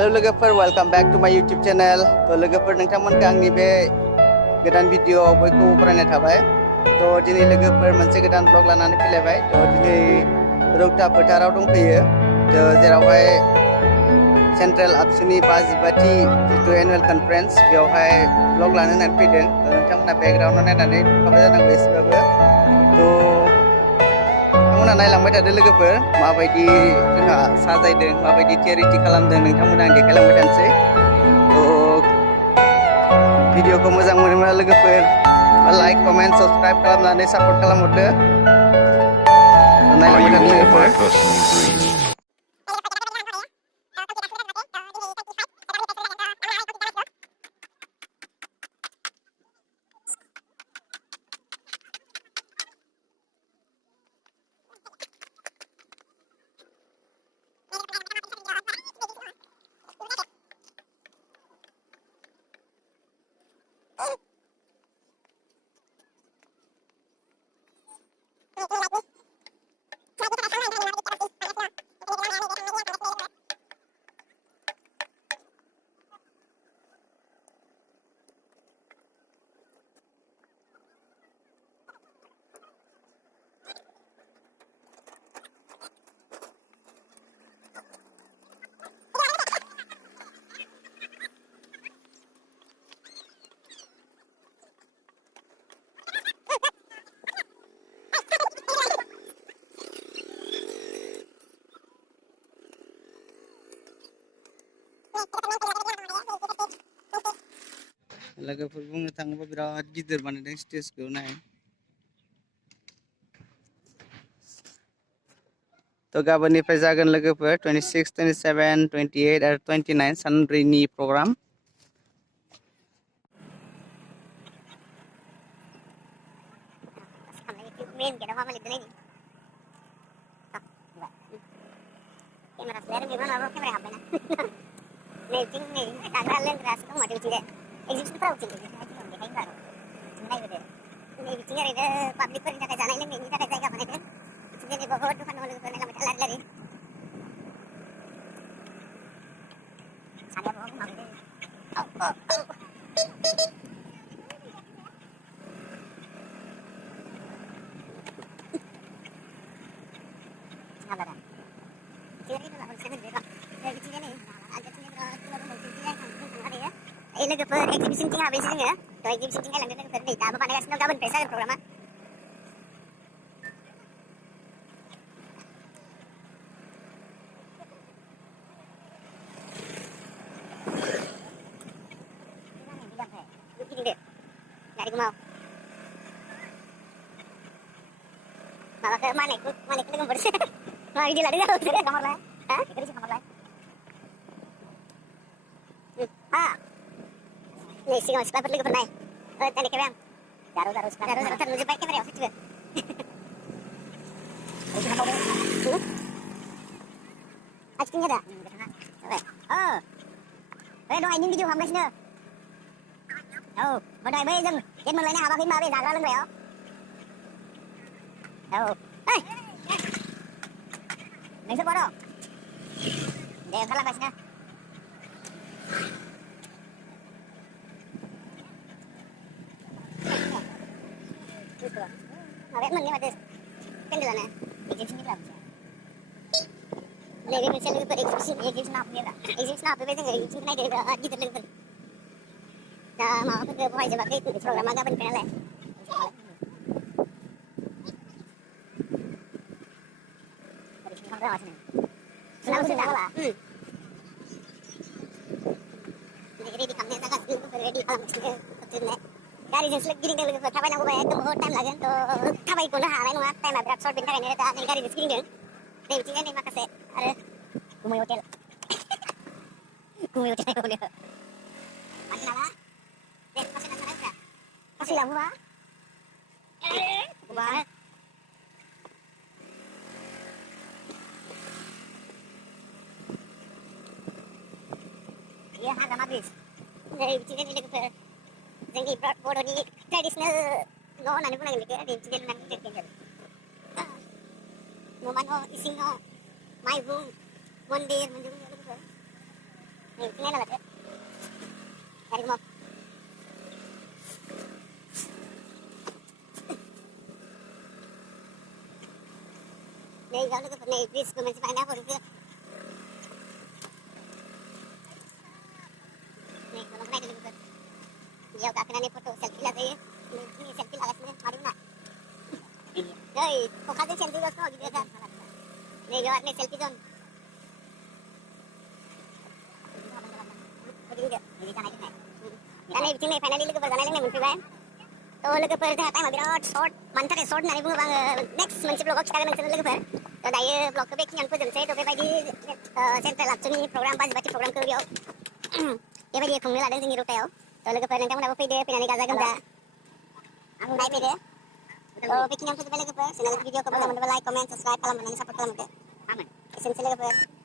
Halo logoफोर, welcome back to my YouTube channel. तो लोगोफोर नोंथांमोनखौ आंनि बे गोदान भिडिअ बयखौबो बरायनाय थाबाय। तो दिनै लोगोफोर मोनसे गोदान ब्लग लानानै फैलायबाय। तो दिनै रौता फोथाराव दंफैयो। तो जेरावहाय सेन्ट्रेल आबसुनि 52थि जितु एनुवेल कनफारेन्स बेवहाय ब्लग लानो होननानै फैदों। तो नोंथांमोना बेकग्राउन्डआव नायनानै नुखाबाय जानांगौ एसेबाबो। तो नोंथांमोना नायलांबाय थादो लोगोफोर, माबायदि जोंहा साजायदों, माबायदि थियारिथि खालामदों नोंथांमोना आं देखायलांबाय थानोसै। तो भिडिअखौ मोजां मोनोब्ला लोगोफोर लाइक, कमेन्ट, साबस्क्राइब खालामनानै सापर्ट खालामहरदो। नायलांबाय थादो लोगोफोर। लोगोफोर बुंनो थाङोबा बिराद गिदिर बानायदों स्टेजखौ नाय। तो गाबोननिफ्राय जागोन लोगोफोर 26, 27, 28 आरो 29 सानब्रैनि प्रग्राम। लोगोफोर एक्जिबिशनथिं हाबैसै जोङो। तो एक्जिबिशनथिं नायलांदो लोगोफोर, नै दाबो बानायगासिनो दं, गाबोननिफ्राय जागोन प्रग्रामा। गिदिंदो गारि गुमाव माबाखौ मानिकखौ लोगो मोनबोदोंसो। मा भिडिअ लादों जानो बिसोरो खामरलाय, हा बेखौ रिसिभ खामरलाय। नै सिगाङाव सिख्लाफोर लोगोफोर नाय, दा देखायबाय आं। जारौ थार नुजोब्बाय केमेरायाव सैथिबो। आखिथिं ada? दहाय नों भिडिअ खालामगासिनो। औ दहाय बै जों गेट मोनलायनो हाबाखै होनबा बे जाग्रा लोंग्रायाव। औ ओइ नोंसोर बहा दं? दे ओंखारलांगासिनो। माबाया मोननै माथो पेन्देलानो एक्जिबिशननिफ्राय मोनसे। नैबे मोनसे लोगोफोर एक्जिबिशन हाबफैबाय जोङो, एक्जिबिशनखौ नायदो बिराद गिदिर लोगोफोर। दा माबाफोरखौ बहायजोबाखै प्रग्रामा गाबोननिफ्राय नालाय। रेडि खालामनाया जागासिनो लोगोफोर, रेडि खालामगासिनो होजोबनाय। गारिजोंसो गिदिंदों लोगोफोर, थाबायनांगौबा एकदम बहुद टाइम लागोन। तो थाबायग'नो हानाय नङा, टाइमा बिराद सर्ट, बेनि थाखायनो दा नै गारिजोंसो गिदिंदों। नै बिथिंजाय नै माखासे आरो गुमै हटेल गुमै हटेल मानसि लाङा दे मानसि लांखानायफ्रा मानसि लाङोबा बेयो हाग्रामा ब्रिज। नै बिथिंजाय नै लोगोफोर जोंनि बर'नि ट्रेडिसनेल न' होननानै बुंनांगोन बेखौ, बिथिंजाय लुनानै दोनदों। न'मा न', इसिं न', माइहुं, मन्दिर मोनजोबो लोगोफोर। Sini lah tuh. Dari rumah. Nih kalau ke nih bis komen si pandai apa itu. Nih kalau naik dulu ke. Dia udah kena nih foto selfie lah saya. Ini selfie lah sebenarnya mari nak. Doi, kok kasih selfie bos gitu kan. Nih jawab nih selfie zone. Karena ini finally logo पर जाने लगे मुझे भाई तो लोग पर था time अभी और short month है short नारे बुंगा नेक्स्ट मंथ ब्लॉग अच्छा करना चल लगे पर तो दाये ब्लॉग पे किन को जन से तो पे भाई सेंट्रल एक्चुअली प्रोग्राम बाज बाकी प्रोग्राम कर दियो ये भाई ये खुंगला लाden sini rote yo तो लोग पर nanti mau pede pinani gaza gamda aku naik pede तो पे किन को तो लगे पर channel video को मतलब like comment subscribe kalau menang support kalau mungkin aman essential लगे पर